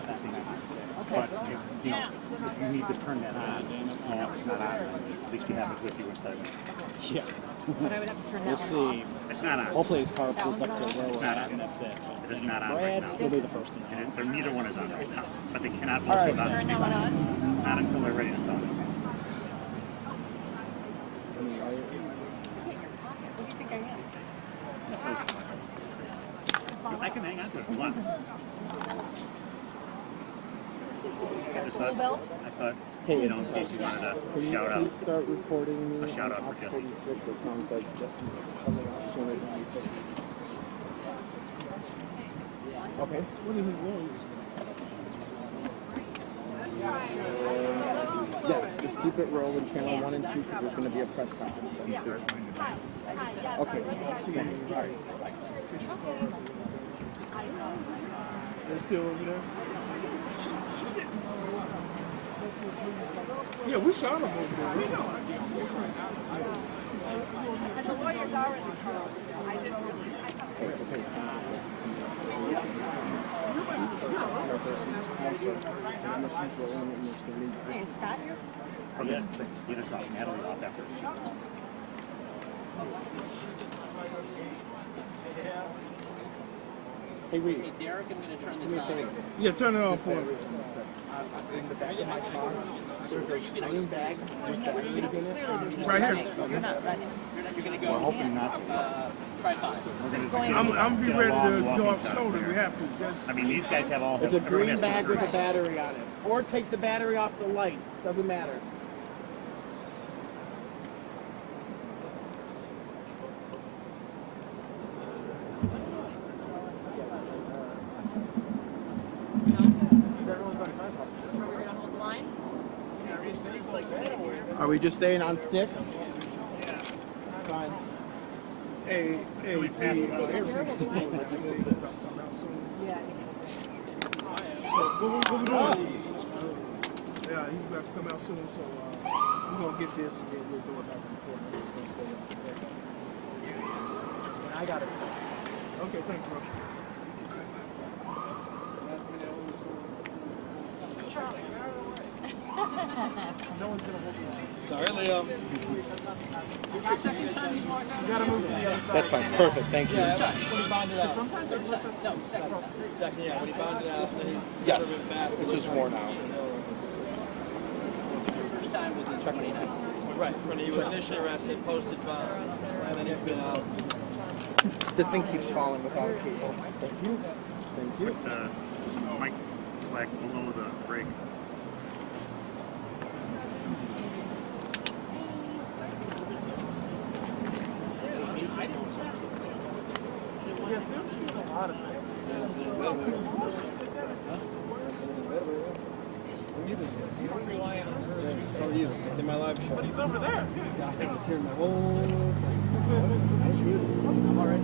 down at the same time. But if you need to turn that on, and that was not on, at least you have it with you instead of. Yeah. But I would have to turn that We'll see. It's not on. Hopefully his car pulls up to where we're not at, on. and that's it. It is not on Brad right now. will be the first to know. And neither one is on right now. But they cannot both All right. be on at the turn same that one time. on. Not until they're ready to tell me. What do you think I am? I can hang on to it if you want. I just Tool belt? thought, Hey, in case you wanted Can to you shout out. please start recording me? A shout out on for Ops Jussie. 46? It sounds like Jussie coming out sooner than you think. Okay. What is his name? Yes, just keep it rolling, channel 1 and 2, because there's going to be a press conference then too. Okay. Thanks. All right. They're still over there? Yeah, we shot them over there. We know. The lawyers already called. I didn't really. Okay. Hey, is Scott here? Oh, yeah. You just drop Natalie off after a shoot. Hey, Reed. Hey, Derek, I'm going to turn Do me this a on. favor. Yeah, turn it off for me. In the back of my car, there's a tiny bag with batteries in it. Clearly, there's no Right here. running. You're not running. You're going to We're go hoping not. tripod. I'm be ready to go off shoulder. We have to. Just I mean, these guys have all. It's a everyone green has bag with a different- battery on it. Or take the battery off the light. Doesn't matter. Are we just staying on sticks? Fine. hey, Yeah. So what we doing? Yeah, he's about to come out soon, so we're gonna get this and then we'll do it back and forth. I'm just gonna stay up. I got it. Okay, thanks, bro. Sorry, Leo. Is this the second time he's walked out? You gotta move to the other side. That's fine. Perfect. Thank you. No, second time. Yes. It's just worn out. First time was in 2019. Right, when he was initially arrested, posted bond, and then he's been out. The thing keeps falling without a cable. Thank you. Thank you. Put the mic flag below the brake. How are you? In my live show. He's over there. It's here my whole I'm already.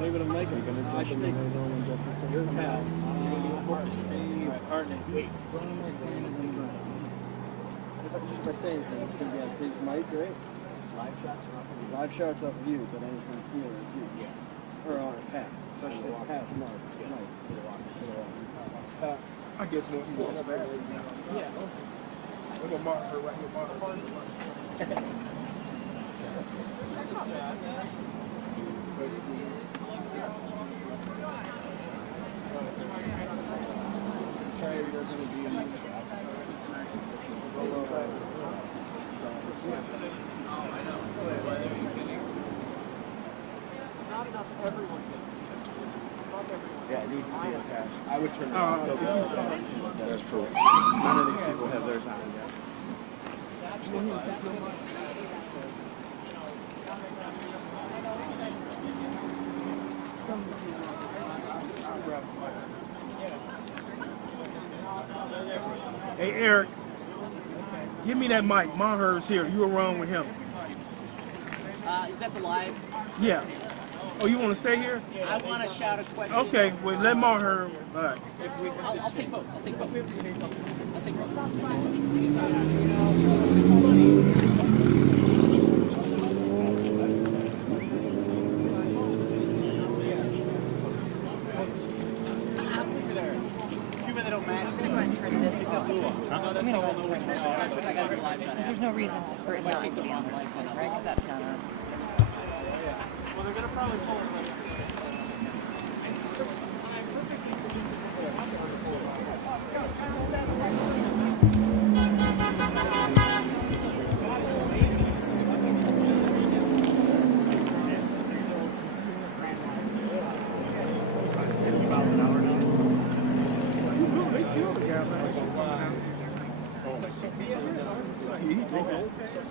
Maybe I'm making gonna jump in your pal. Steve Hartnett. By saying things, it's gonna be on his mic, right? Live shots off of you, but anything here is you. Or on Pat. Especially Pat, Mark, Mike. I guess once he walks past it. Yeah. We're gonna mark her right here. Mark her. Yeah, it needs to be attached. I would turn it off though because that's true. None of these people have theirs on yet. Hey, Eric, give me that mic. Maher's here. You were wrong with him. Is that the live? Yeah. Oh, you want to stay here? I want to shout a question. Okay, well, let Maher. All right. I'll take both. I'll take both. I'll take both. there's no reason for it not to be on the display, right? Because that's not our. Well, they're gonna probably pull it like.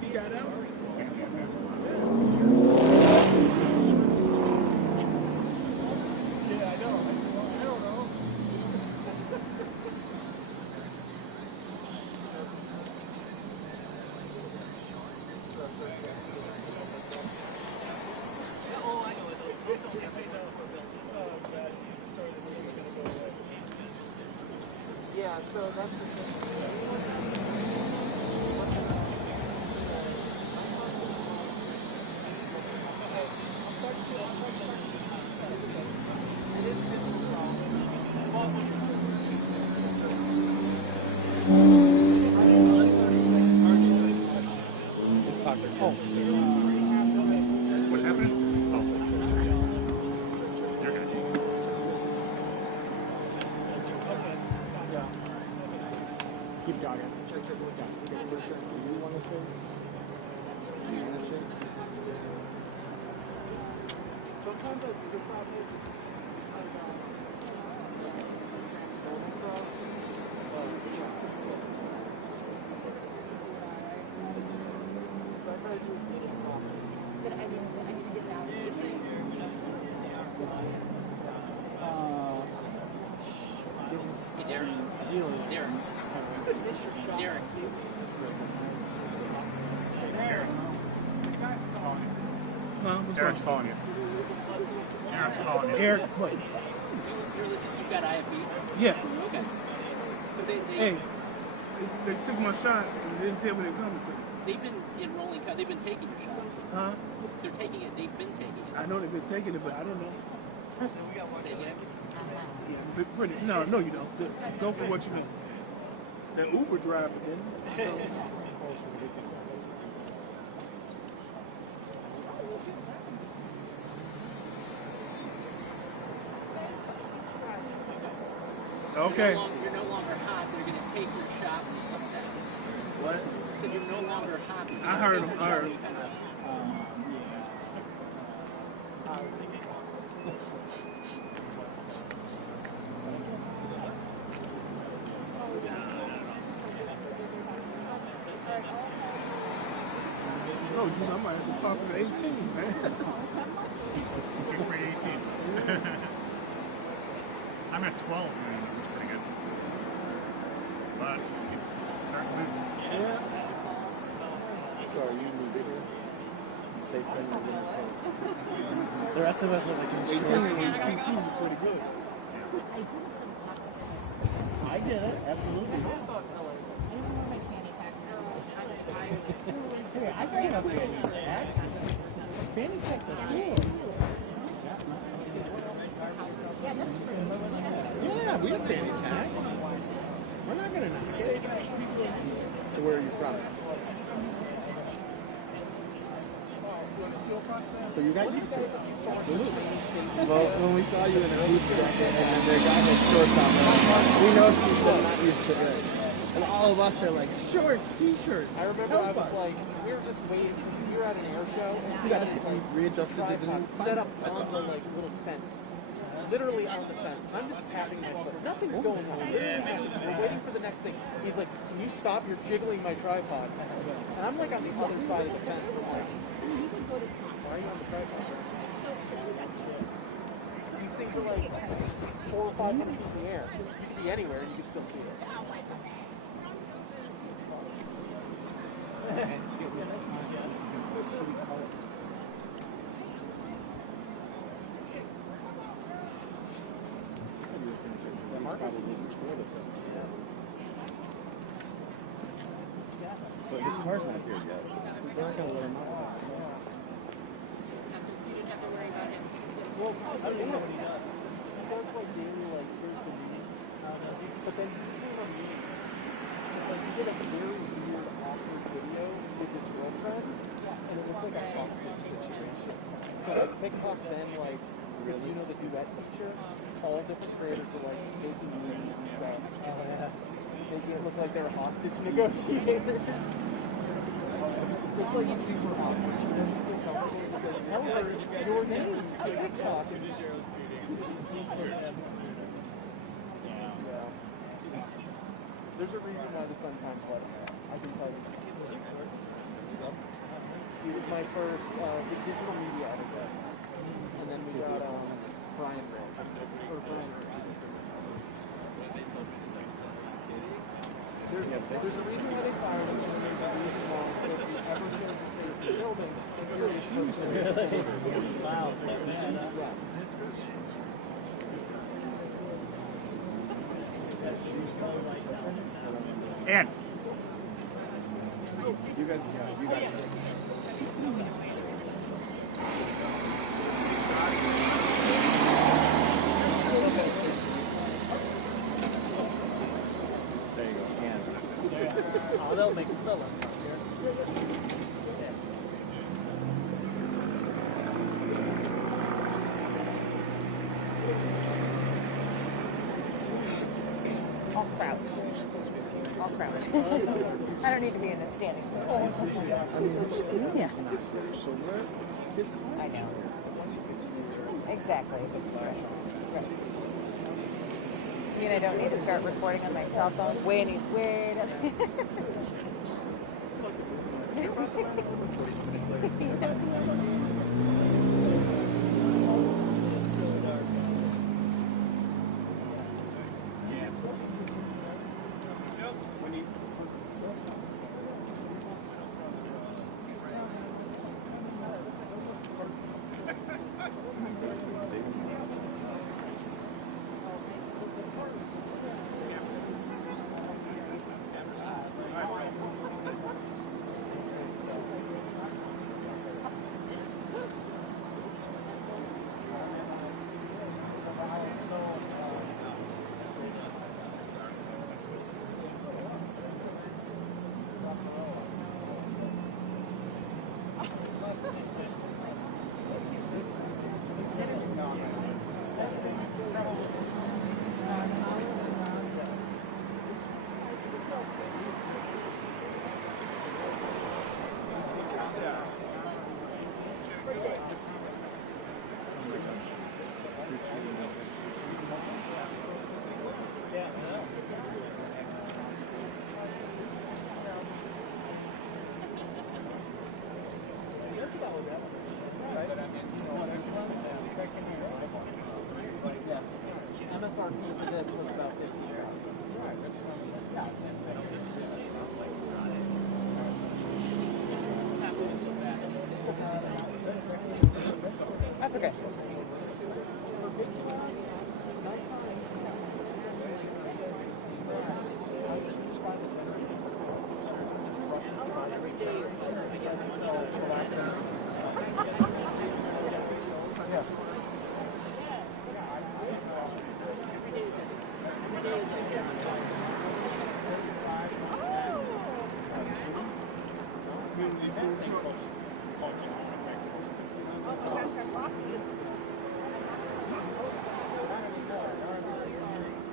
He got out. Yeah, I know. I don't know. Yeah, so that's the What's happening? Oh. You're gonna see. keep jogging. Sometimes it's the problem. Eric's calling you. Eric's calling you. Eric, what? You're listening. You've got IFB. Yeah. Okay. 'Cause they Hey, they took my shot and didn't tell me they're coming to me. they've been enrolling. They've been taking your shot. Huh? They're taking it. They've been taking it. I know they've been taking it, but I don't know. Say again. Yeah, but Brittany, no, you don't. Go for what you know. That Uber driver didn't. Okay. You're no longer hot. They're going to take your shot. What? So you're no longer hot. I heard him. I heard. Oh, geez, I might have to pop for 18, man. You're pretty 18. I'm at 12, man. That's pretty good. But it's starting to move. Yeah. So are you new bigger? They spend a little The rest of us are like in 18 shorts. and HP2s are pretty good. I get it, absolutely. Hey, I can have a fanny pack. Fanny packs are cool. Yeah, we have fanny packs. We're not gonna knock it. So where are you from? So you got used to it. Absolutely. Well, when we saw you in a booster jacket and then their guy had shorts on, we noticed you said not used to it. And all of us are like, shorts, t-shirts. I remember I was like, we were just waiting. We were at an air show. We got to readjusted to the new Set up on the like little fence. Literally on the fence. I'm just tapping my foot. Nothing's going on. We're waiting for the next thing. He's like, can you stop? You're jiggling my tripod. And I'm like on the other side of the fence. I'm like, why are you on the tripod? These things are like 400 or 500 feet in the air. You can be anywhere, you can still see it. But his car's not here yet. We're not gonna let him out. Well, I don't know what he does. He does like daily, like, here's the news. But then he's doing a meeting. Like, he did a very weird, awkward video with his girlfriend, and it looked like a hostage situation. So like TikTok then like, if you know the duet feature, all different creators were like making memes and stuff. Oh yeah. Making it look like they were hostage negotiators. It's like super awkward. She doesn't feel comfortable because tell her your name on TikTok. Yeah. There's a reason why the Sun Times let him out. I can tell you. He was my first digital media editor. And then we got Brian Ray. Or Brian Ray. There's a reason why they fired him, and there's a reason why if he ever shows his face in the building, you're the first person. Wow. Yeah. And You guys, yeah, you guys. There you go. And Oh, they'll make it fill it. I'll crouch. I'll crouch. I don't need to be in a standing position. I mean, his food Yeah. is not there, so where his I know. once he gets into Exactly. Right. I mean, I don't need to start recording on my cell phone. Wait. MSRP for this was about 15. That's okay.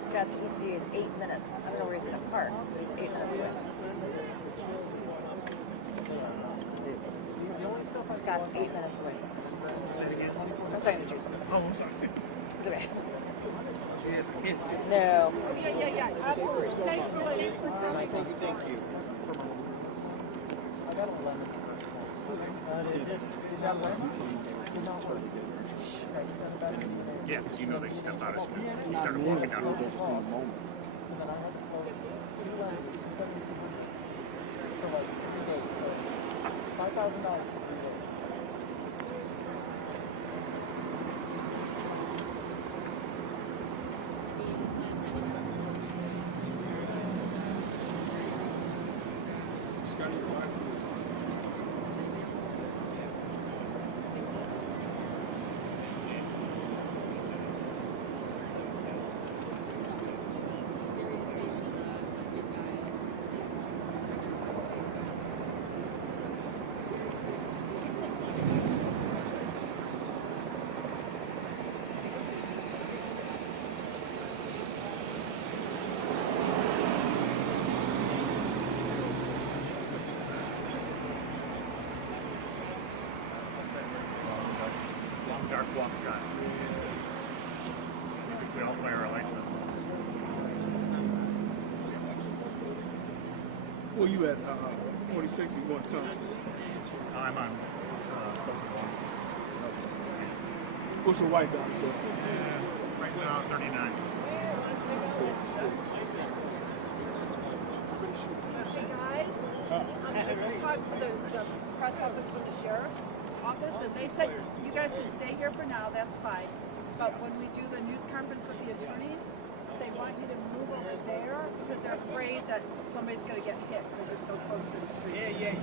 Scott's ETA is 8 minutes. I don't know where he's going to park, but he's 8 minutes away. Scott's 8 minutes away. I'm sorry to choose. oh, I'm sorry. It's okay. She has a kid too. No. Yeah. Thanks for waiting for time. Thank you. I got 11. Yeah, because you know they step out as soon as he started walking down the road. So then I had to close 2 lanes, 272 for like 3 days. So $5,000 for 3 days. walk guy. We all play our lights up. Well, you at 46, you going to Tungsten. I'm on Pokemon. What's your white guy? So? Right now, 39. Hey guys, I just talked to the press office with the sheriff's office, and they said you guys can stay here for now, that's fine. But when we do the news conference with the attorneys, they want you to move over there because they're afraid that somebody's going to get hit because you're so close to the street. Yeah.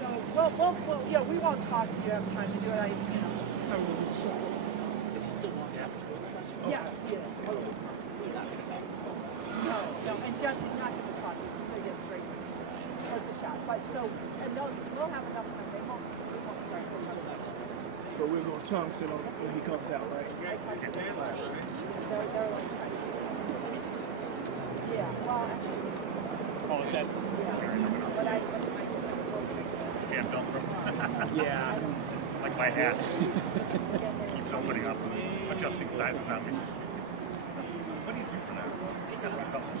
So, we won't talk to you. Have time to do it. Is he still walking out? Yeah. No, and Jesse's not going to talk. He's just going to get straight towards the shot. But and we'll have enough time. They won't start till another day. So we're going to Tungsten when he comes out, right? They're like, yeah, well, actually, Oh, is that? Sorry, no, no. but I Damn Velcro. Yeah. Like my hat. Keeps opening up, adjusting sizes on me. What do you do for that? Gotta be something.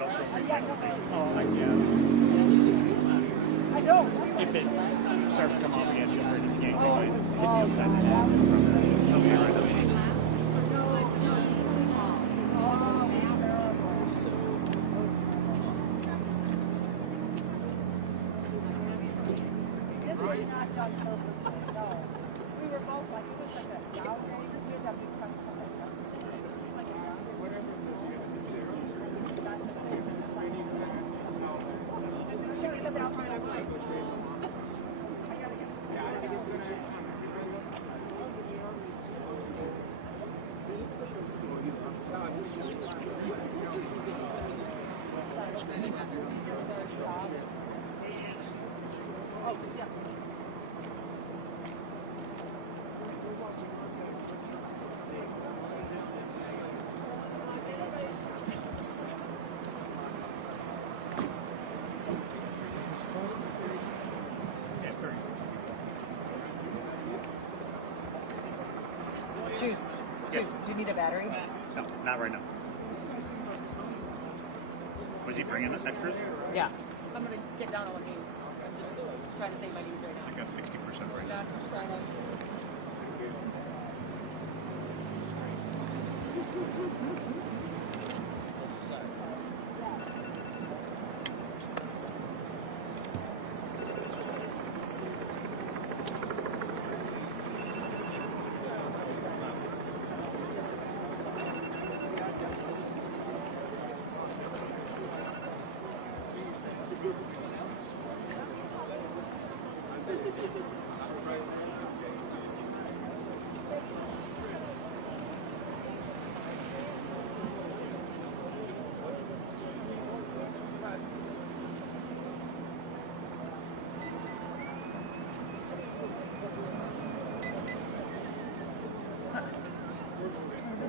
Velcro reflexes. Oh, I guess. I know. If it starts to come off again, feel free to scan. It might hit me upside the head. Okay, right. This was not done purposely, no. We were both like, it was like a downgrade, we had that big press conference. Like a downgrade. Should we get the outside of light? I gotta get this. Oh, yeah. Yeah, 36. Juice. Yes. Do you need a battery? No, not right now. Was he bringing the extras? Yeah. I'm gonna get down on one knee. I'm just trying to save my knees right now. I got 60% right now. Not trying to.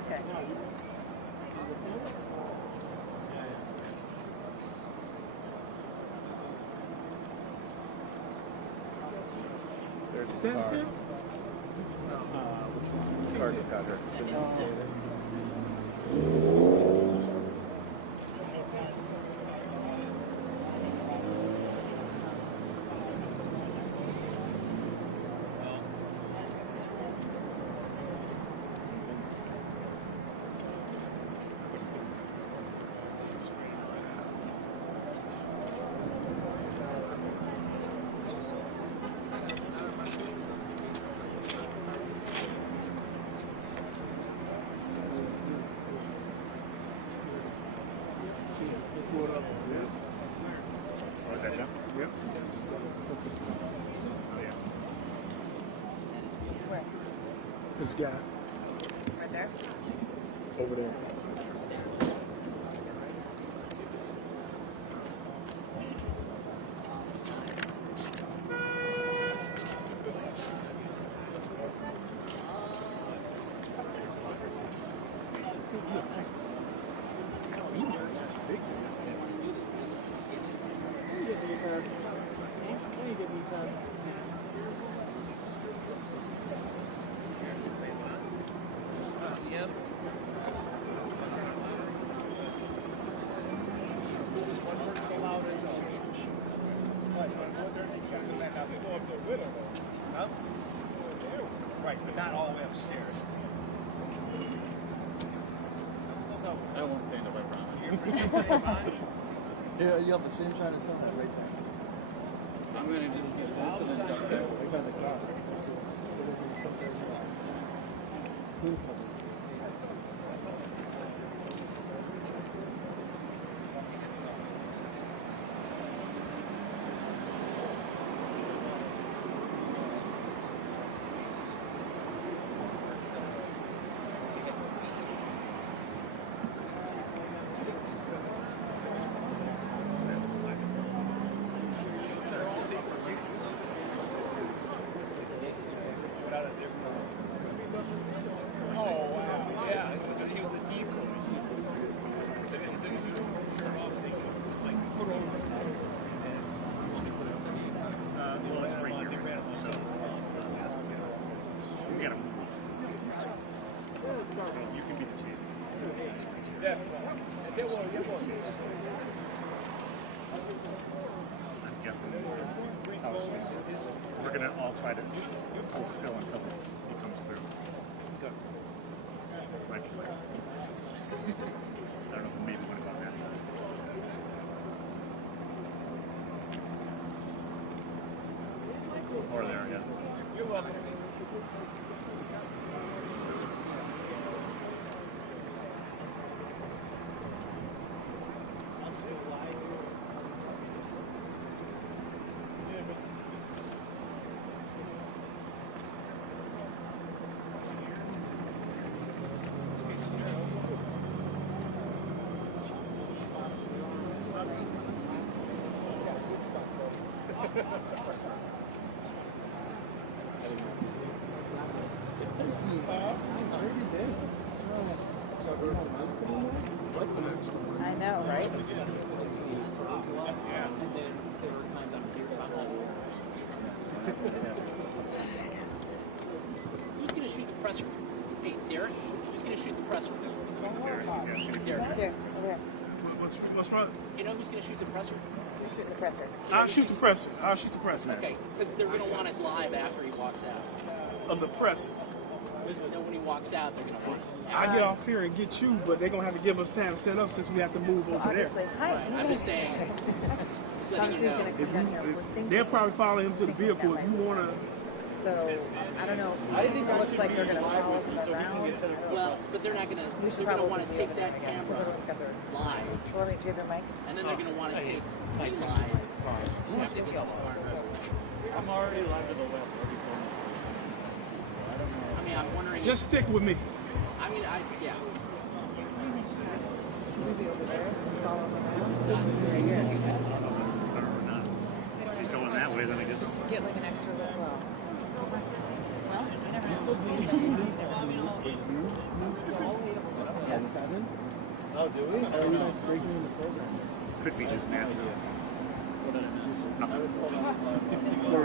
Okay. There's the car. This car just got hurt. Pull it up. Yeah. Was that him? Yep. Oh, yeah. Where? This guy Right there? over there. but not all the way upstairs. I won't stand up, I promise. Yeah, you have the same China sunlight right there. I'm gonna just do this and then duck that way by the car. Well, it's right here. So, we gotta move. You can be the chief. I'm guessing we're gonna all try to hold still until he comes through. Might be quick. I don't know if maybe want to go on that side. Or there, yeah. You're welcome. I know, right? Who's going to shoot the presser? Hey, Derek, who's going to shoot the presser? Derek. There, over there. What's wrong? You know who's going to shoot the presser? You're shooting the presser. I'll shoot the presser. I'll shoot the presser. Okay, because they're going to want us live after he walks out. Of the presser. Because when he walks out, they're going to want us. I get off here and get you, but they're gonna have to give us time to set up since we have to move over there. Obviously, hi. I'm just saying. Just letting Obviously, you he's know. gonna come down here. We're thinking They'll probably follow him to the vehicle if you wanna. So, I don't know. I think it looks like they're going to follow them around. Well, but they're not going to. We should They're going to probably want to be take able that to camera live, So let me do your mic. and then they're going to want to take my live. After they get I'm already live to the left. I mean, I'm wondering. Just stick with me. I mean, yeah. Should we be over there? Follow them around? Right here. I don't know if this is better or not. If he's going that way, then I guess. Get like an extra little. Well, you never know. Yes. Oh, do we? Are you guys breaking in the program? Could be just massive. Nothing.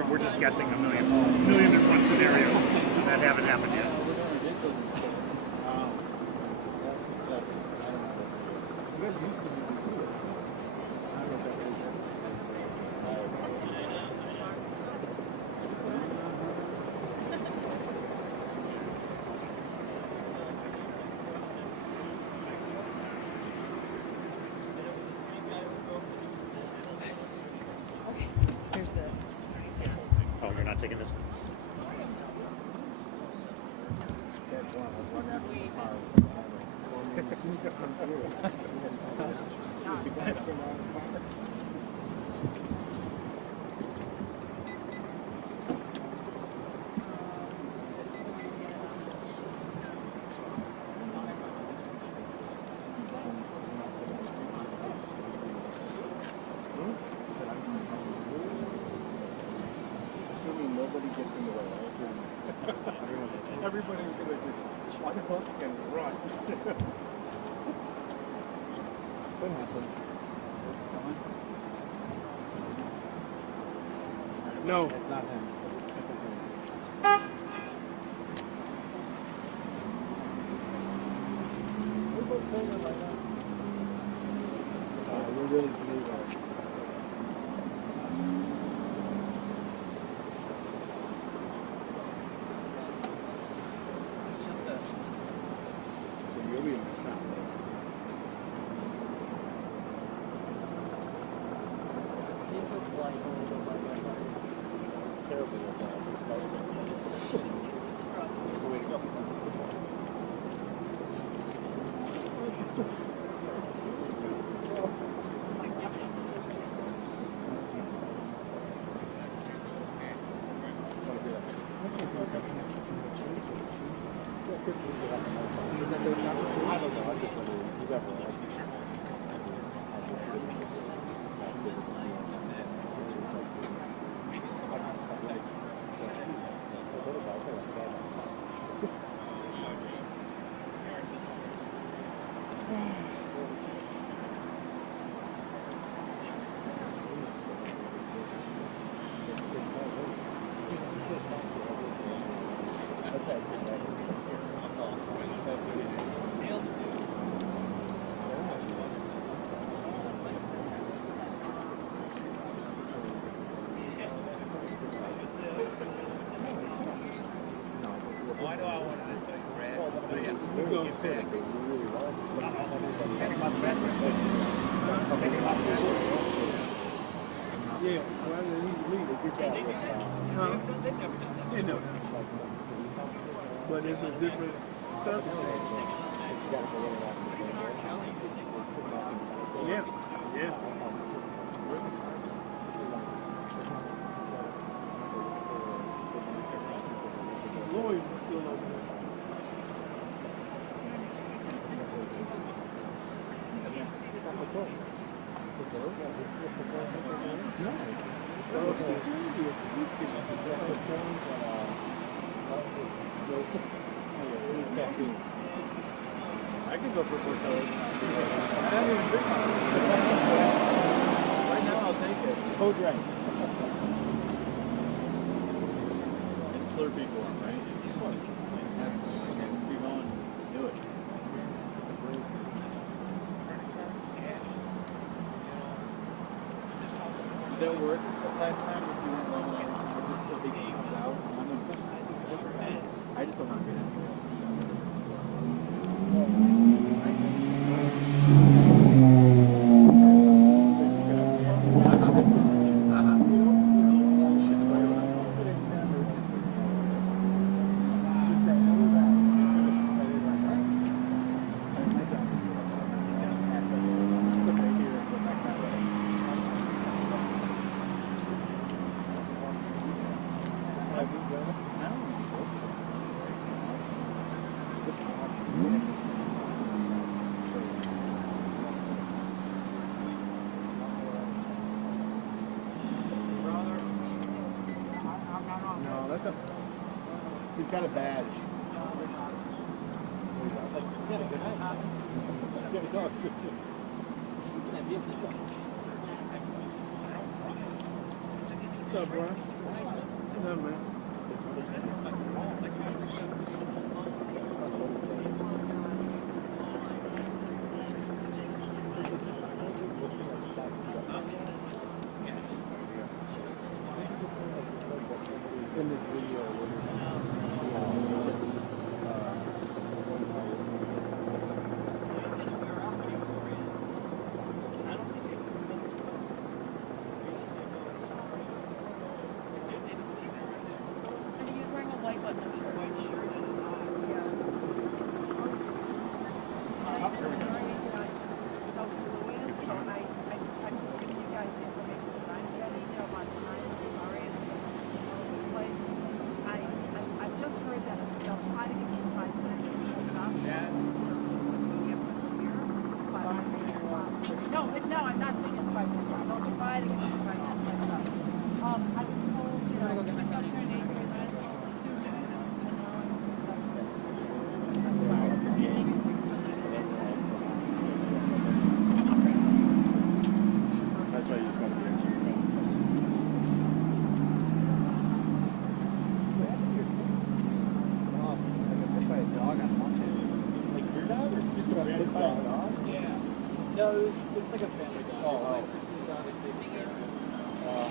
We're just guessing a million and one scenarios that haven't happened yet. Here's this. Oh, you're not taking this? Assuming nobody gets in the way. Everybody's gonna just walk up and run. Could happen. No. It's not him. It's a him. We're really blue though. Yeah, well, he's leaving. Huh? You know. But it's a different circumstance. Yeah, yeah. Lawyers are still over there. I can go for Porto. I haven't even drinking. Right now, I'll take it. Code red. It's Slurpee form, right? Keep on. Do it. Did that work last time if you went long enough or just till the game comes out? I just don't want to get into it. No, that's a. He's got a badge. What's up, bro? Nothing, man. In this video, And he was wearing a white button shirt. White shirt and a tie. Yeah. I'm sorry, so fluid, and I'm just giving you guys the information that I'm getting, on time. I'm sorry, it's all over the place. I've just heard that they'll try to give us 5 minutes to close up. Yeah. No, I'm not saying it's 5 minutes. They'll try to give us 5 minutes to close up. I was told, something in 8 minutes, soon, and now I'm sorry. that's why you just gotta be here. Like your dog or just got hit by a dog? Yeah. No, it's like a family dog. Oh, My oh. sister's dog is taking care of it. Oh,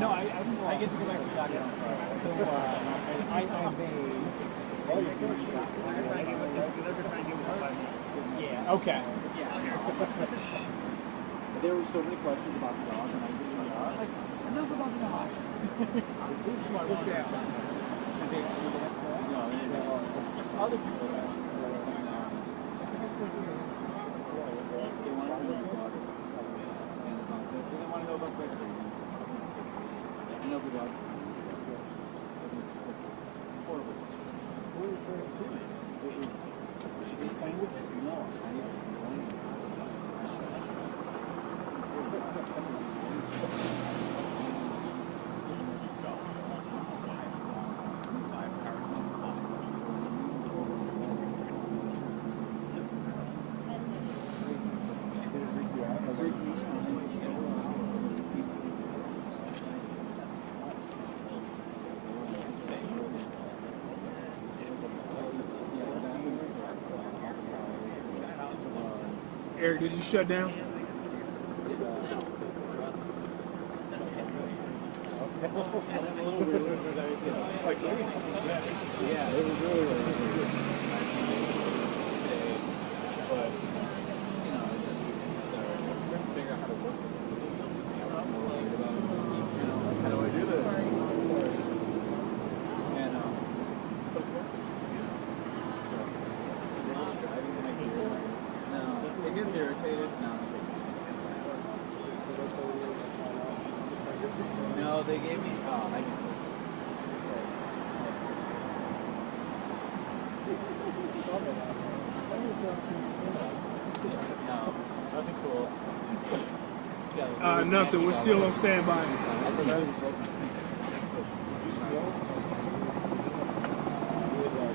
No, I get to go back to the doctor. Yeah. Okay. There were so many questions about the dog, and I didn't know. Like, enough about the dog. Other people that Eric, did you shut down? Yeah, it was really good. But, you know, it's just, figure out how to work with it. How do I do this? And, no, it gets irritated. No, they gave me, no, nothing cool. Nothing. We're still on standby.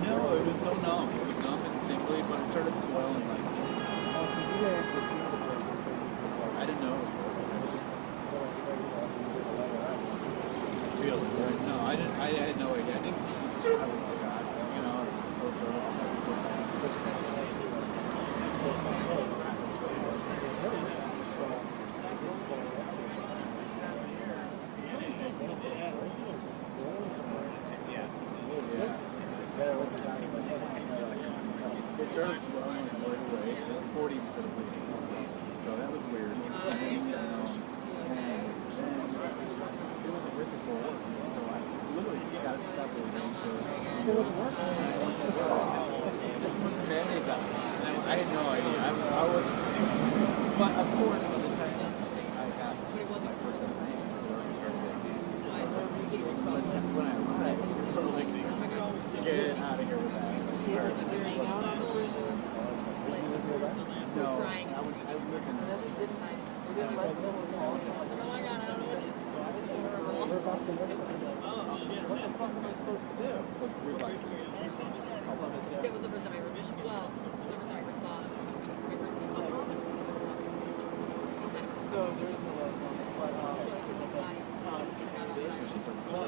No, it was so numb. It was numb and tingly, but it started swelling like this. I didn't know. Really? No, I didn't. I had no idea. I think. Oh my God. You know, it was so It started swelling like right away. 40 instead of 80. So that was weird. It was a rip before work. So I literally got to stop it. Just put some band-aids on. I had no idea. I was, but of course, by the time I got my first destination, the work started getting nasty. So when I arrived, I was like, get out of here with that. So I was looking at it. What the fuck am I supposed to do? It was the first time I ever, well, the first time I ever saw it. My first game. So there is no love on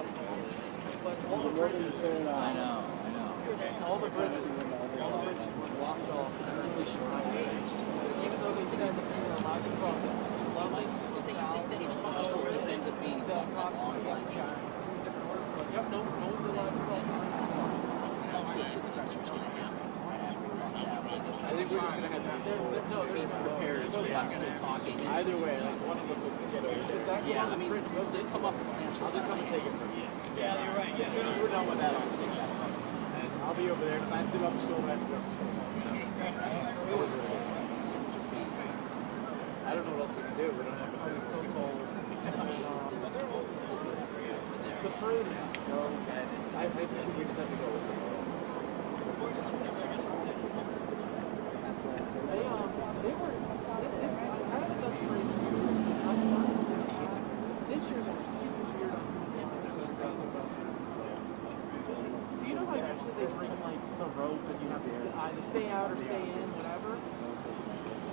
it, but all the bridges, I know. all the bridges were blocked off. Even though they said that they were allowed to cross it, lovely, south, the cops were getting shot. Different words, but yep, no one's allowed to cross it. I think we're just gonna have to be prepared as we have still talking. Either way, like one of us will forget over there. Yeah, I mean, just come up and snatch this. I'll come and take it from you. Yeah, you're right. As soon as we're done with that, I'll stick that one. And I'll be over there. If I have to go up the shoulder, I have to go up the shoulder. I don't know what else we can do. We don't have to. It's so cold. The parade is so bad. I think we just have to go with it. They were, I haven't done the parade in years. This year's were super weird on this campus. So you know how usually they bring like the rope and you have to either stay out or stay in, whatever?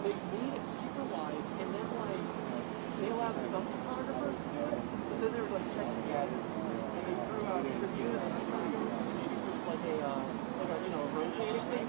They made it super wide and then like, they allowed some photographers to do it, but then they were like checking the edges. And they threw out a tribute and it was like a, you know, a rotating thing.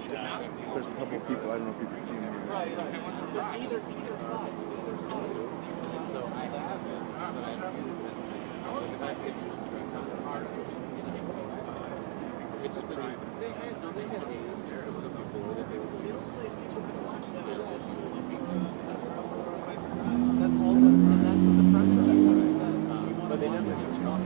There's a couple of people, I don't know if you can see them. Right. Either side. So I have it, but I use it. It's just that they had a system before that they was people could watch that. That's all that's what the press said. But they never switched on.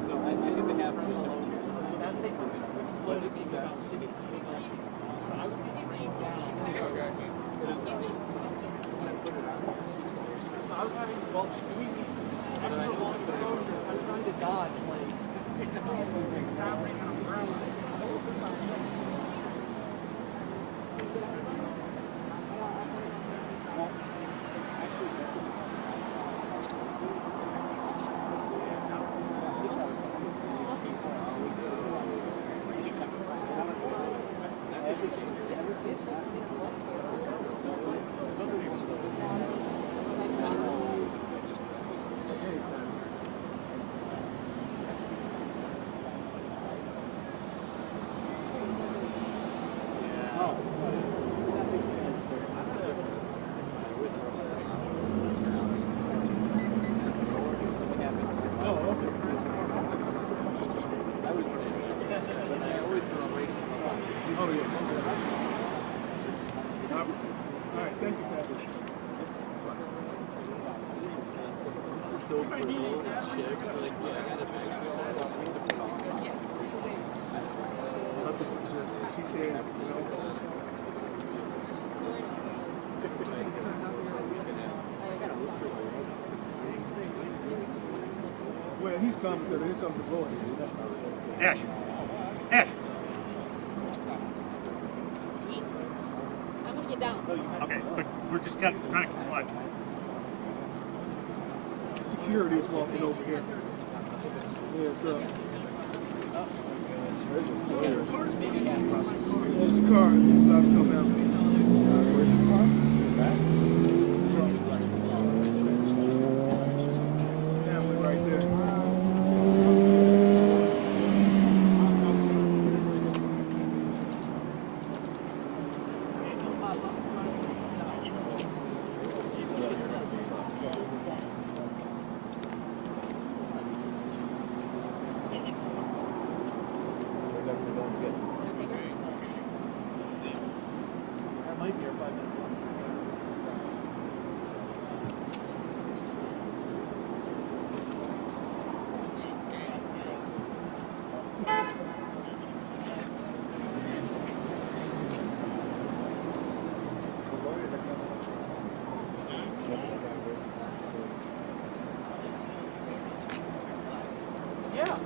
So I think they have those different tiers. But this is that. I'm trying to dodge so personal, this chick, like, yeah, I got a bag She said, you know, well, he's coming because here comes the boy. Ash. Ash. I'm gonna get down. Okay, but we're just kind of trying to comply. Security is walking over here. Yeah, so. There's the car. This is about to come out. Where's this car? Back. Family right there. Yeah.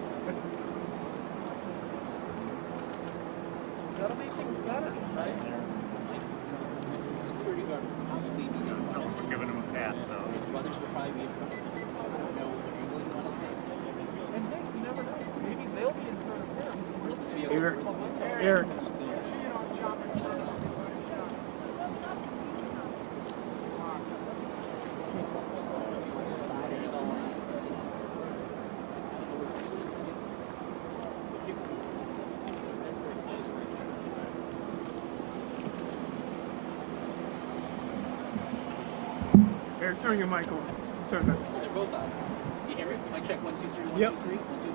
That'll make things better, right? Security guard will probably be on Tell them we're giving him a pat, so. his brothers will probably be in front of him. I don't know what you really want to say. And hey, you never know. Maybe they'll be in front of him. Eric. Eric. Eric, turn your mic on. Turn that. They're both on. You hear me? Mic check 1, 2, 3, 1, Yep. 2, 3. 1, 2.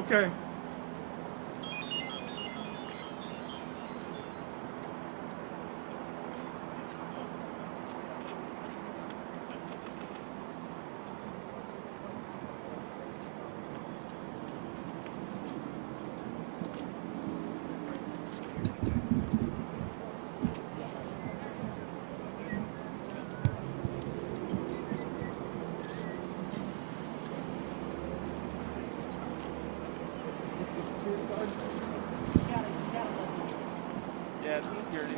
Okay. Yeah, it's security.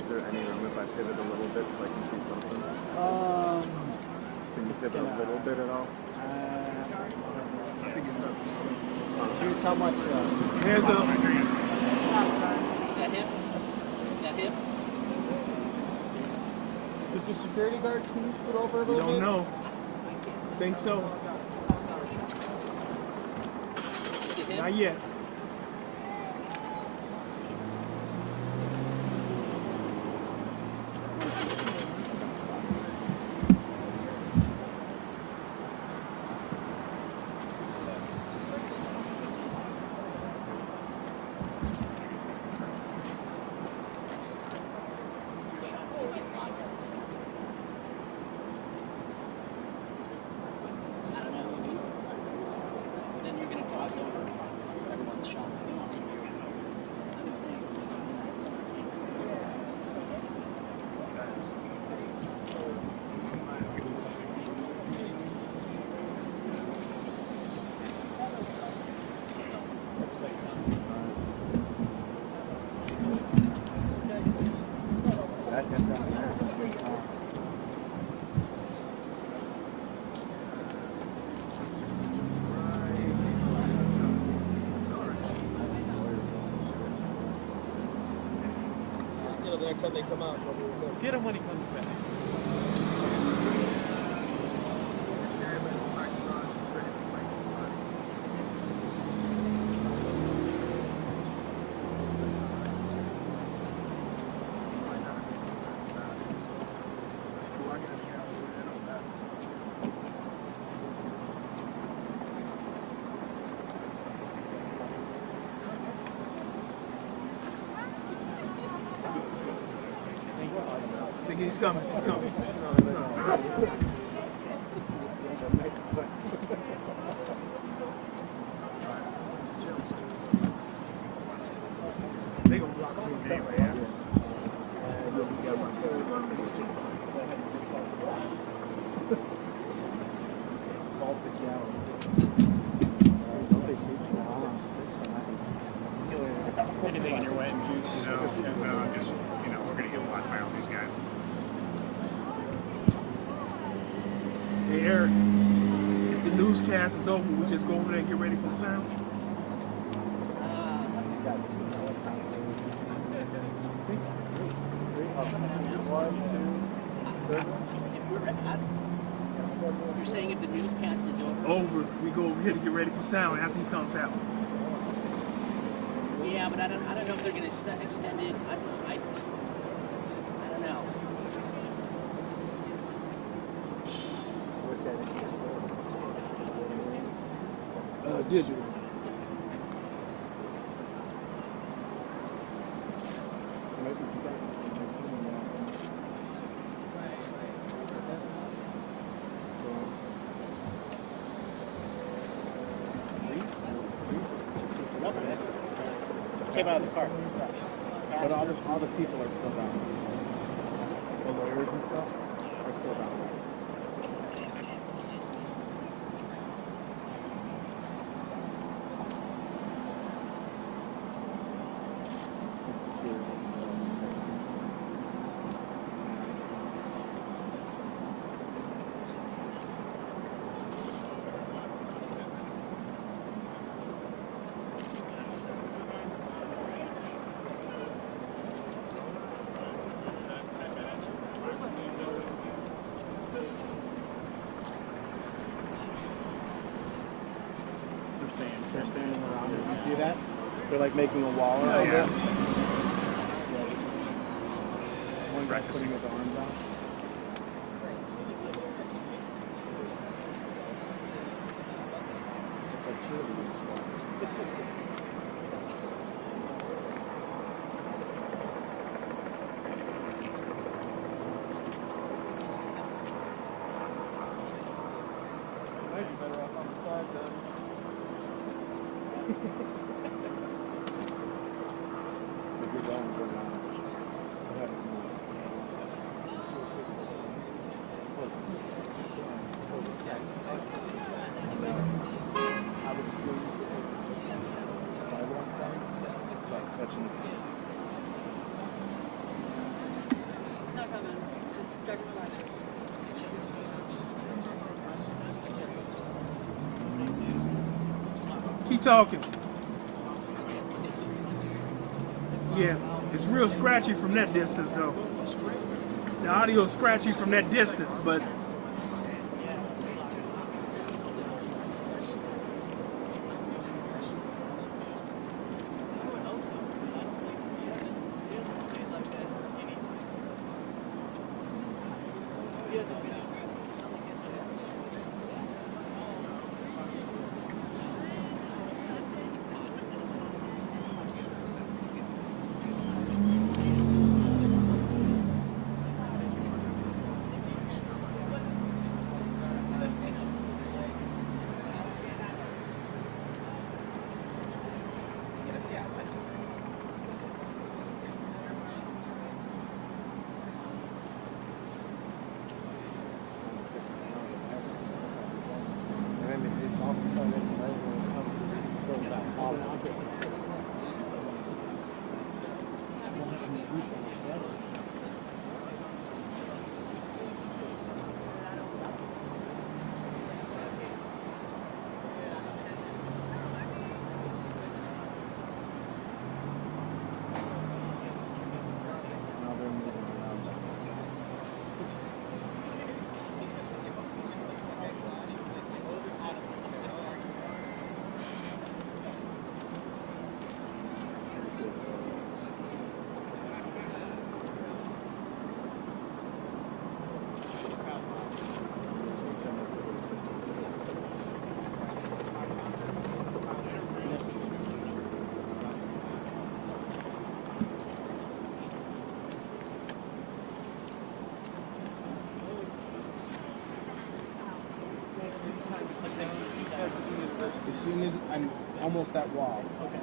Is there any room if I pivot a little bit so I can see something? Can you pivot a little bit at all? Choose how much. Here's a. Is that him? Is that him? Is the security guard, can you scoot over a We little bit? don't know. Think so? Is it him? Not yet. I don't know who he is. Then you're gonna cross over everyone's shot. I'm just saying. That end down there is just way top. You know, the next time they come out, get him when he comes back. I think he's coming. He's coming. They gonna block me anyway, yeah? Anything in your way and juice. No, just, we're going to get blocked by all these guys. Hey, Eric, if the newscast is over, we just go over there and get ready for the sound? You're saying if the newscast is over? Over. We go over here to get ready for sound after he comes out. Yeah, but I don't know if they're gonna extend it. I don't know. Digital. Came out of the car. But all the people are still down. The lawyers and stuff are still down. They're saying they're standing around it. You see that? They're like making a wall around yeah. it. One guy's putting his arms out. It's like cheerleading squads. Might be better off on the side then. If you're going for now. Not coming. Just start the line. Keep talking. Yeah, it's real scratchy from that distance though. The audio is scratchy from that distance, but As soon as I'm almost that wall. Okay.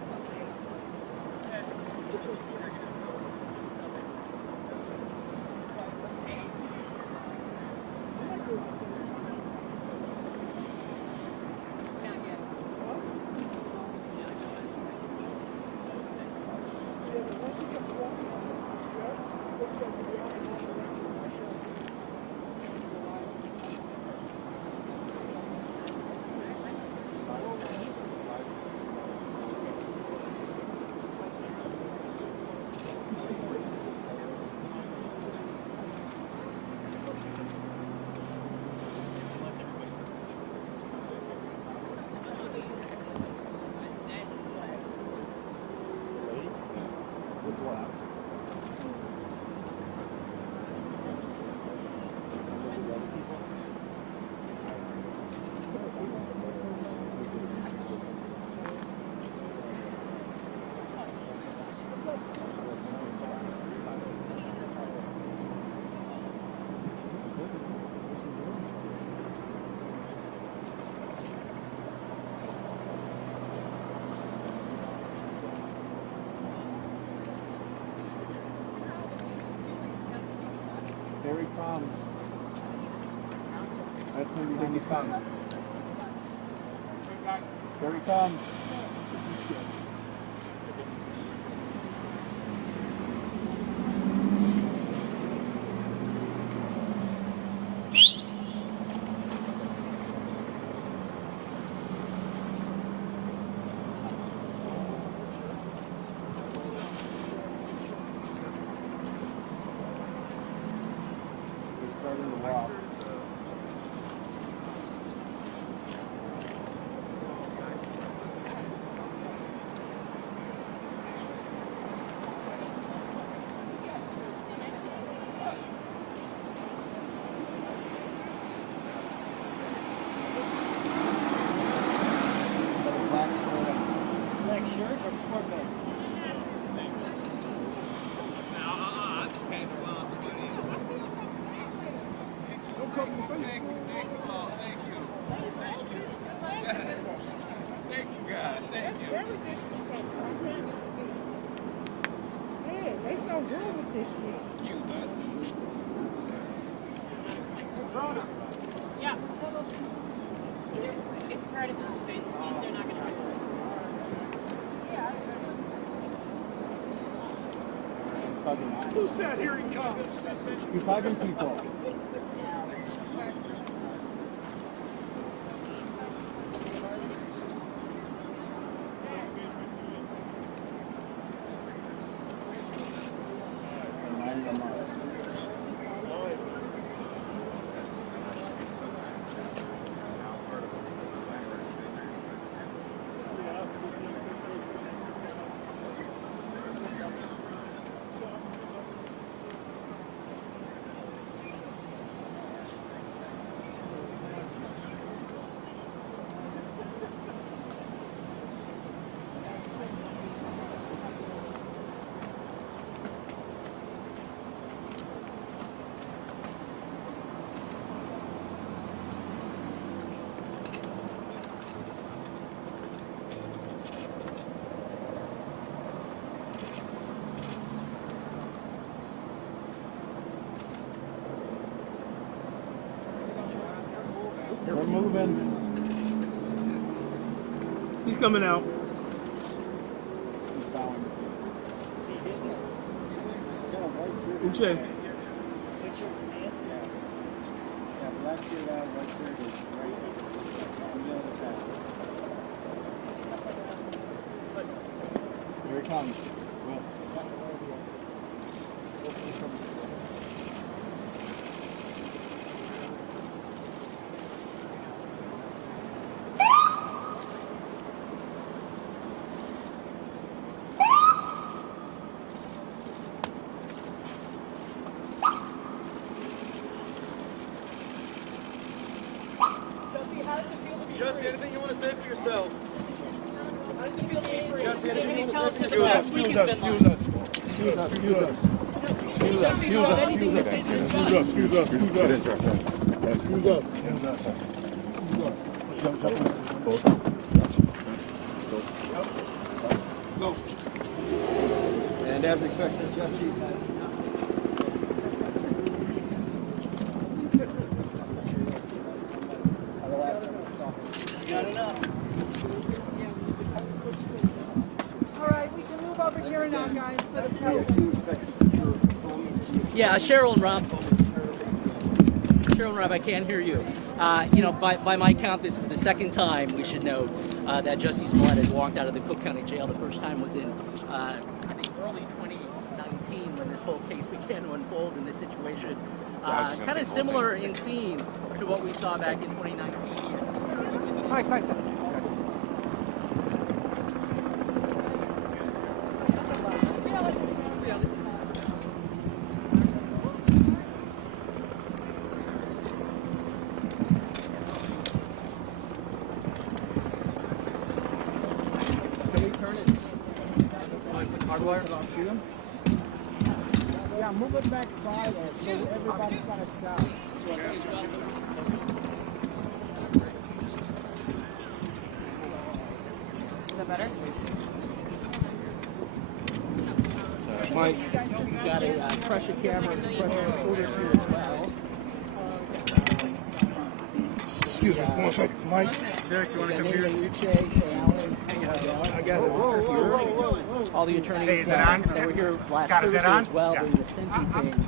Here he comes. That's him behind the comes. Here he comes. He's good. He's starting to walk. It's part of his defense team. They're not going to. Who said here he comes? He's hugging people. We're moving. He's coming out. He's bowing. Uche. Yeah, black shirt out, white shirt is right in the middle of the path. Here it comes. Well, Jussie, anything you want to say for yourself? How does it feel to be free? Jussie, anything you Tell want us to say this for last yourself? week has been like. and as expected, Jussie. All right, we can move over here now, guys, for the program. Yeah, Cheryl and Rob. Cheryl and Rob, I can't hear you. By my count, this is the second time, we should note, that Jussie Smollett has walked out of the Cook County Jail. The first time was in, I think, early 2019 when this whole case began to unfold in this situation. Kind of similar in scene to what we saw back in 2019. Nice. Yeah, move it back farther so everybody's got a shot. Is that better? Mike. We've got a pressure camera and pressure recorders here as well. Excuse me for 1 second. Mike. Derek, you want to come here? I got it. All the attorneys Hey, is it on? that were here last Scott, is Thursday it on? as well Yeah. during the sentencing. Is it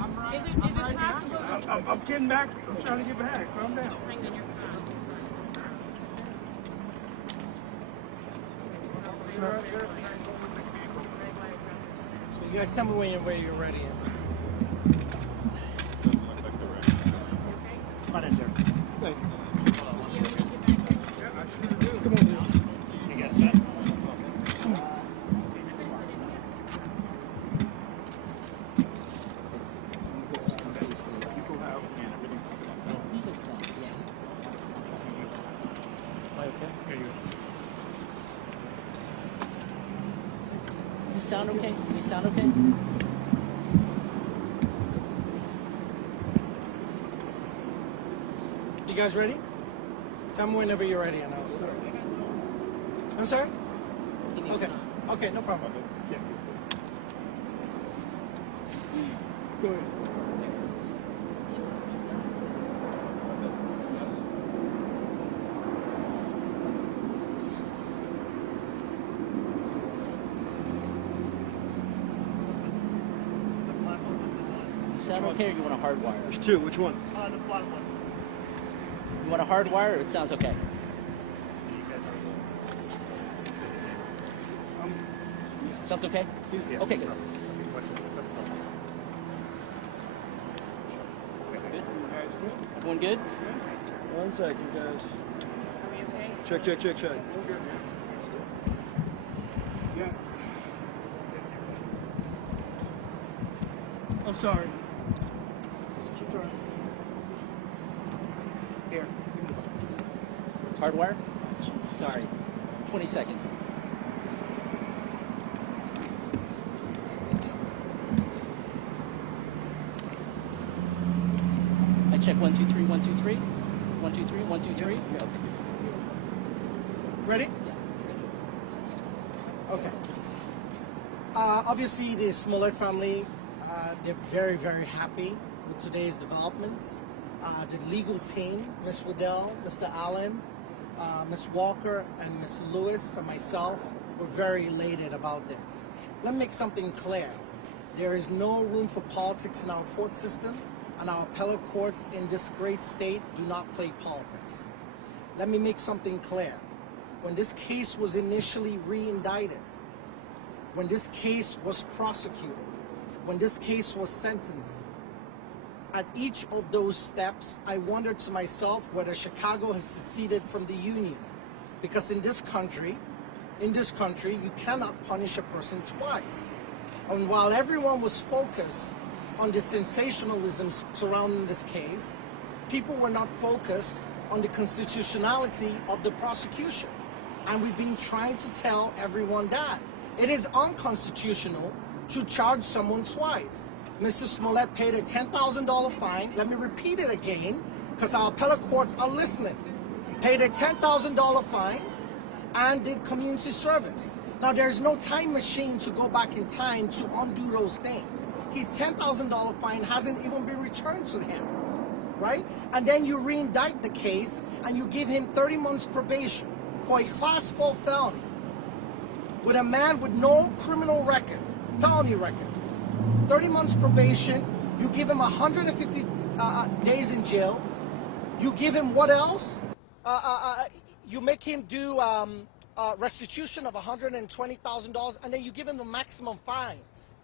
possible? I'm getting back. I'm trying to get back. Calm down. Hang on your So you guys tell me when you're ready. Come on in, Derek. You got that? Does this sound okay? Does this sound okay? You guys ready? Tell me whenever you're ready and I'll start. I'm sorry? Okay. Okay, no problem. Go ahead. sound okay, or you want a hard wire? There's two. Which one? The bottom one. You want a hard wire, or it sounds okay? Sounds okay? Yeah. Okay, good. What's it? Good. Everyone good? 1 second, guys. Are we okay? Check. Yeah. I'm sorry. Here. Hard wire? Sorry. 20 seconds. I check 1, 2, 3, 1, 2, 3. 1, 2, 3, 1, 2, 3. Okay. Ready? Okay. Obviously, the Smollett family, they're very, very happy with today's developments. The legal team, Ms. Waddell, Mr. Allen, Ms. Walker, and Ms. Lewis, and myself, were very elated about this. Let me make something clear. There is no room for politics in our court system, and our appellate courts in this great state do not play politics. Let me make something clear. When this case was initially re-indicted, when this case was prosecuted, when this case was sentenced, at each of those steps, I wondered to myself whether Chicago has seceded from the Union. Because in this country, you cannot punish a person twice. And while everyone was focused on the sensationalism surrounding this case, people were not focused on the constitutionality of the prosecution. And we've been trying to tell everyone that. It is unconstitutional to charge someone twice. Mr. Smollett paid a $10,000 fine. Let me repeat it again, because our appellate courts are listening. Paid a $10,000 fine and did community service. Now, there's no time machine to go back in time to undo those things. His $10,000 fine hasn't even been returned to him, right? And then you re-indict the case and you give him 30 months probation for a Class 4 felony with a man with no criminal record, felony record. 30 months probation, you give him 150 days in jail. You give him what else? You make him do restitution of $120,000, and then you give him the maximum fines.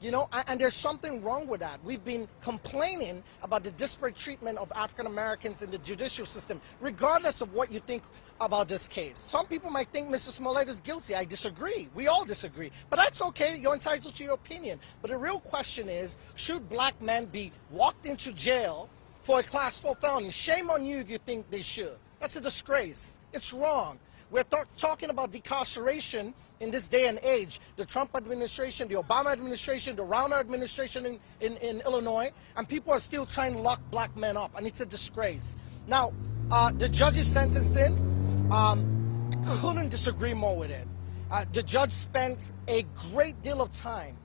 You know, and there's something wrong with that. We've been complaining about the disparate treatment of African Americans in the judicial system, regardless of what you think about this case. Some people might think Mr. Smollett is guilty. I disagree. We all disagree. But that's okay. You're entitled to your opinion. But the real question is, should black men be walked into jail for a Class 4 felony? Shame on you if you think they should. That's a disgrace. It's wrong. We're talking about decarceration in this day and age. The Trump administration, the Obama administration, the Rauner administration in Illinois, and people are still trying to lock black men up, and it's a disgrace. Now, the judge's sentencing, couldn't disagree more with it. The judge spent a great deal of time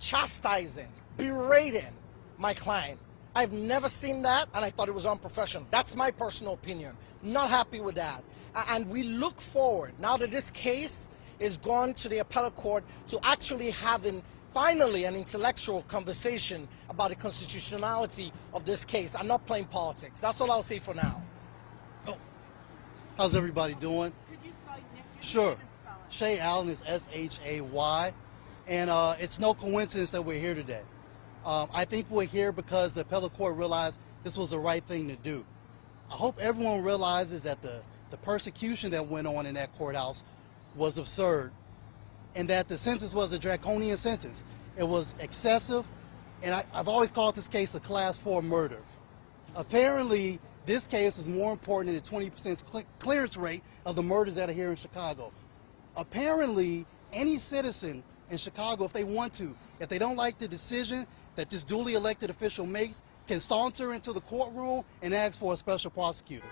chastising, berating my client. I've never seen that, and I thought it was unprofessional. That's my personal opinion. Not happy with that. And we look forward, now that this case is gone to the appellate court, to actually having finally an intellectual conversation about the constitutionality of this case. I'm not playing politics. That's all I'll say for now. Oh. How's everybody doing? Could you spell your name? Sure. Shay Allen is S-H-A-Y. And it's no coincidence that we're here today. I think we're here because the appellate court realized this was the right thing to do. I hope everyone realizes that the persecution that went on in that courthouse was absurd, and that the sentence was a draconian sentence. It was excessive, and I've always called this case a Class 4 murder. Apparently, this case was more important than the 20% clearance rate of the murders that are here in Chicago. Apparently, any citizen in Chicago, if they want to, if they don't like the decision that this duly elected official makes, can saunter into the courtroom and ask for a special prosecutor.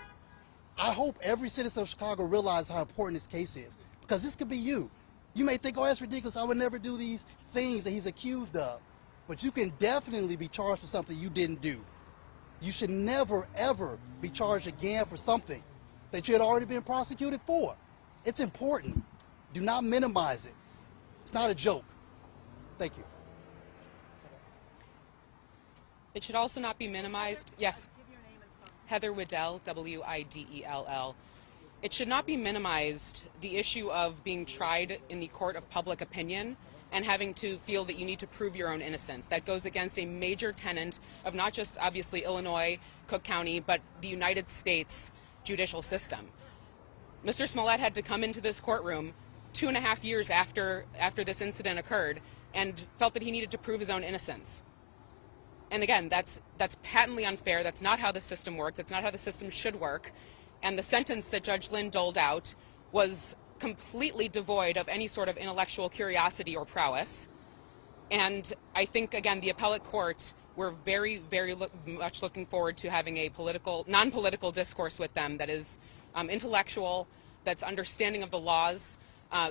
I hope every citizen of Chicago realizes how important this case is, because this could be you. You may think, oh, that's ridiculous, I would never do these things that he's accused of. But you can definitely be charged for something you didn't do. You should never, ever be charged again for something that you had already been prosecuted for. It's important. Do not minimize it. It's not a joke. Thank you. It should also not be minimized. Yes. Heather Widdell, Widell. It should not be minimized, the issue of being tried in the court of public opinion and having to feel that you need to prove your own innocence. That goes against a major tenet of not just, obviously, Illinois, Cook County, but the United States judicial system. Mr. Smollett had to come into this courtroom 2.5 years after this incident occurred and felt that he needed to prove his own innocence. And again, that's patently unfair. That's not how the system works. That's not how the system should work. And the sentence that Judge Lynn doled out was completely devoid of any sort of intellectual curiosity or prowess. And I think, again, the appellate court, we're very, very much looking forward to having a non-political discourse with them that is intellectual, that's understanding of the laws,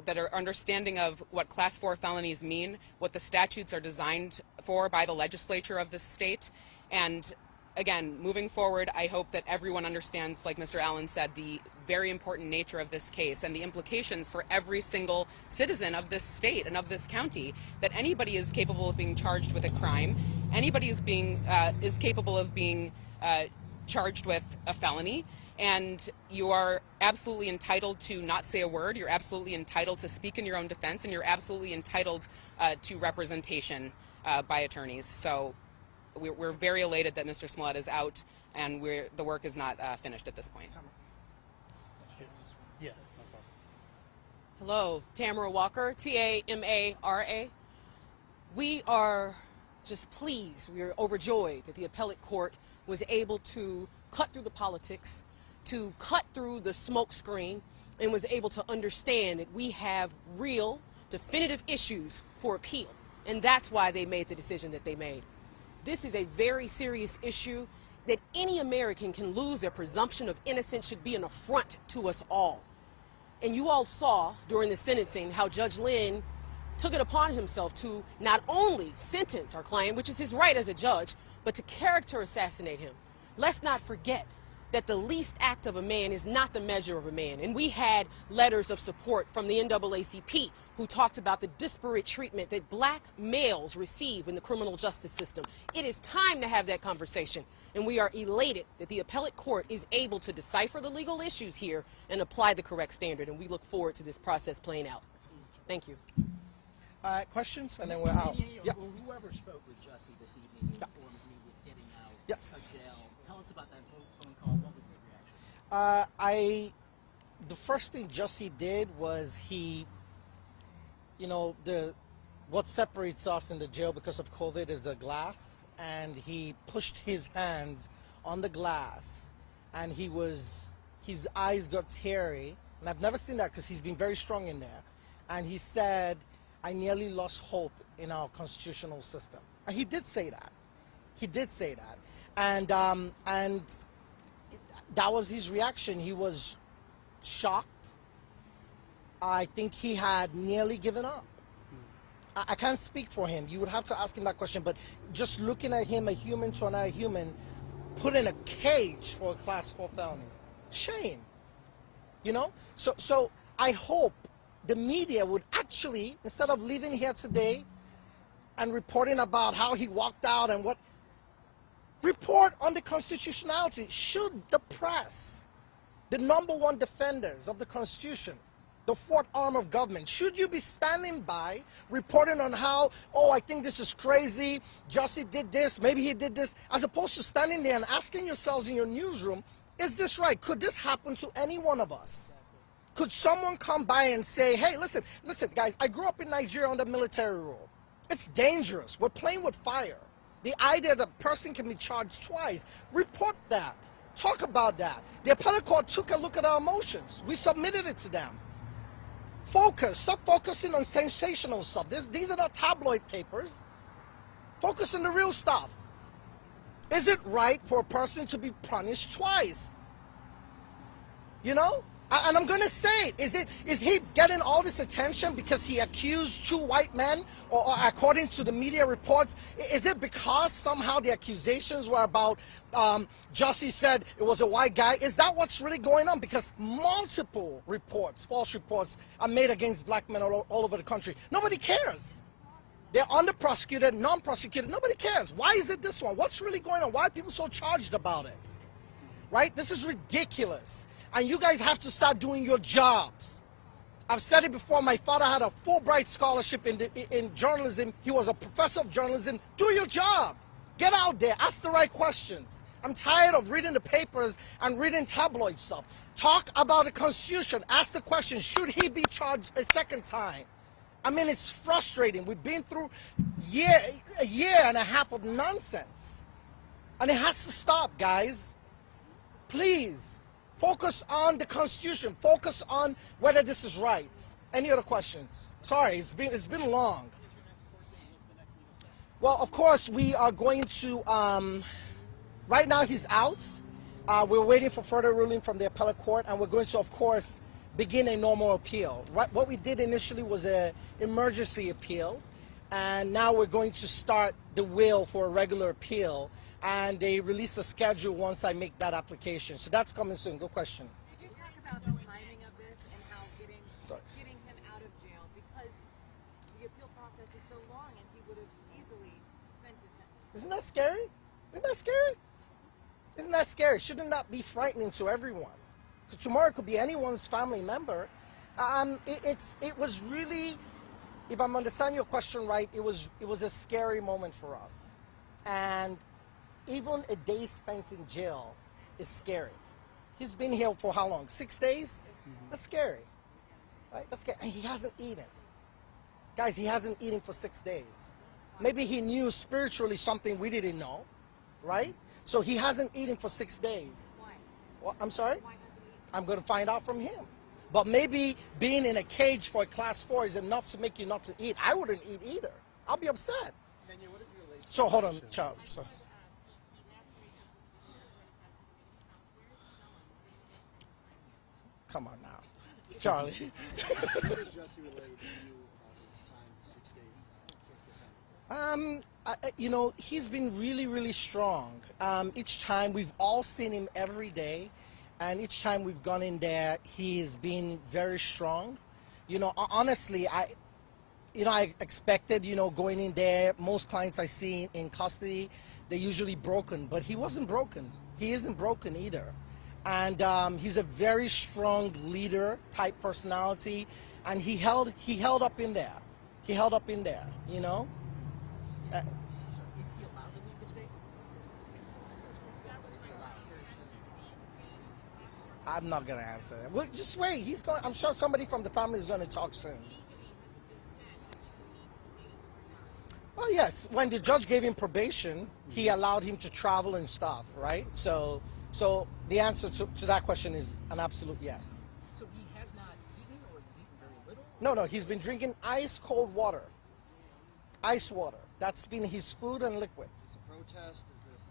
that are understanding of what Class 4 felonies mean, what the statutes are designed for by the legislature of this state. And again, moving forward, I hope that everyone understands, like Mr. Allen said, the very important nature of this case and the implications for every single citizen of this state and of this county, that anybody is capable of being charged with a crime, anybody is capable of being charged with a felony, and you are absolutely entitled to not say a word, you're absolutely entitled to speak in your own defense, and you're absolutely entitled to representation by attorneys. So we're very elated that Mr. Smollett is out, and the work is not finished at this point. Yeah. Hello, Tamara Walker, Tamara. We are just pleased, we are overjoyed that the appellate court was able to cut through the politics, to cut through the smoke screen, and was able to understand that we have real, definitive issues for appeal. And that's why they made the decision that they made. This is a very serious issue that any American can lose their presumption of innocence, should be an affront to us all. And you all saw during the sentencing how Judge Lynn took it upon himself to not only sentence our client, which is his right as a judge, but to character assassinate him. Let's not forget that the least act of a man is not the measure of a man. And we had letters of support from the NAACP who talked about the disparate treatment that black males receive in the criminal justice system. It is time to have that conversation. And we are elated that the appellate court is able to decipher the legal issues here and apply the correct standard. And we look forward to this process playing out. Thank you. Questions? And then we're out. Yes. Well, whoever spoke with Jussie this evening informed me was getting out Yes. of jail. Tell us about that phone call. What was his reaction? The first thing Jussie did was he, what separates us in the jail because of COVID is the glass, and he pushed his hands on the glass, and his eyes got teary, and I've never seen that because he's been very strong in there, and he said, "I nearly lost hope in our constitutional system." And he did say that. He did say that. And that was his reaction. He was shocked. I think he had nearly given up. I can't speak for him. You would have to ask him that question. But just looking at him, a human to another human, put in a cage for a Class 4 felony. Shame. So I hope the media would actually, instead of leaving here today and reporting about how he walked out and what, report on the constitutionality. Should the press, the #1 defenders of the Constitution, the fourth arm of government, should you be standing by reporting on how, I think this is crazy, Jussie did this, maybe he did this, as opposed to standing there and asking yourselves in your newsroom, is this right? Could this happen to any one of us? Could someone come by and say, hey, listen, guys, I grew up in Nigeria under military rule. It's dangerous. We're playing with fire. The idea that a person can be charged twice, report that. Talk about that. The appellate court took a look at our emotions. We submitted it to them. Focus. Stop focusing on sensational stuff. These are not tabloid papers. Focus on the real stuff. Is it right for a person to be punished twice? And I'm going to say it. Is he getting all this attention because he accused 2 white men? Or according to the media reports, is it because somehow the accusations were about Jussie said it was a white guy? Is that what's really going on? Because multiple reports, false reports, are made against black men all over the country. Nobody cares. They're under-prosecuted, non-prosecuted. Nobody cares. Why is it this one? What's really going on? Why are people so charged about it? Right? This is ridiculous. And you guys have to start doing your jobs. I've said it before. My father had a Fulbright scholarship in journalism. He was a professor of journalism. Do your job. Get out there. Ask the right questions. I'm tired of reading the papers and reading tabloid stuff. Talk about the Constitution. Ask the question, should he be charged a second time? I mean, it's frustrating. We've been through a year and a half of nonsense. And it has to stop, guys. Please, focus on the Constitution. Focus on whether this is right. Any other questions? Sorry, it's been long. Well, of course, we are going to, right now he's out. We're waiting for further ruling from the appellate court, and we're going to, of course, begin a normal appeal. What we did initially was an emergency appeal, and now we're going to start the will for a regular appeal, and they release a schedule once I make that application. So that's coming soon. Good question. Did you talk about the timing of this and how getting him out of jail, because the appeal process is so long and he would have easily spent his sentence? Isn't that scary? Isn't that scary? Isn't that scary? Shouldn't that be frightening to everyone? Because tomorrow it could be anyone's family member. It was really, if I'm understanding your question right, it was a scary moment for us. And even a day spent in jail is scary. He's been here for how long? 6 days? That's scary. Right? That's scary. And he hasn't eaten. Guys, he hasn't eaten for 6 days. Maybe he knew spiritually something we didn't know, right? So he hasn't eaten for 6 days. Why? Well, I'm sorry? I'm going to find out from him. But maybe being in a cage for a class 4 is enough to make you not to eat. I wouldn't eat either. I'll be upset. So hold on, Charlie. So. Come on now, Charlie. You know, he's been really, really strong. Each time, we've all seen him every day, and each time we've gone in there, he's been very strong. You know, honestly, I expected, going in there, most clients I see in custody, they're usually broken, but he wasn't broken. He isn't broken either. And he's a very strong leader type personality, and he held up in there. He held up in there, you know. Is he allowed to leave the state? I'm not gonna answer that. Well, just wait. I'm sure somebody from the family is gonna talk soon. Well, yes. When the judge gave him probation, he allowed him to travel and stuff, right? So the answer to that question is an absolute yes. So he has not eaten, or he's eaten very little? No, he's been drinking ice cold water. Ice water. That's been his food and liquid. Is it a protest? Is this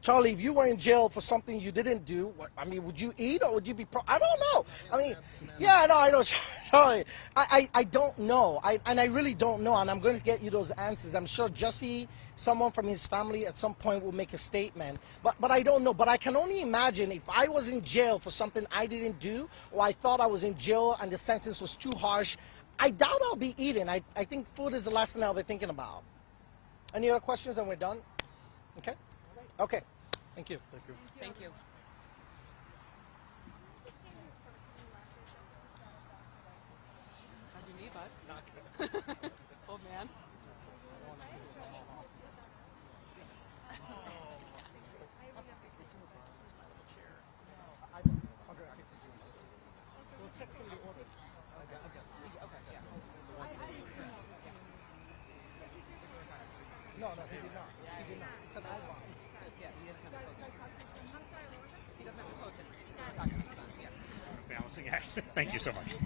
Charlie, if you were in jail for something you didn't do, would you eat or would you be I don't know. I know, Charlie. I don't know. I really don't know, and I'm going to get you those answers. I'm sure Jussie, someone from his family at some point will make a statement, but I don't know. But I can only imagine if I was in jail for something I didn't do, or I thought I was in jail and the sentence was too harsh, I doubt I'll be eating. I think food is the last thing I'll be thinking about. Any other questions and we're done? Okay? Okay. Thank you. Thank you. Thank you. How's your knee, bud? Not good. Old man. We'll text him the order. No, he did not. He did not. It's an iPhone. Yeah, he doesn't have a coach. He doesn't have a coach. Balancing act. Thank you so much.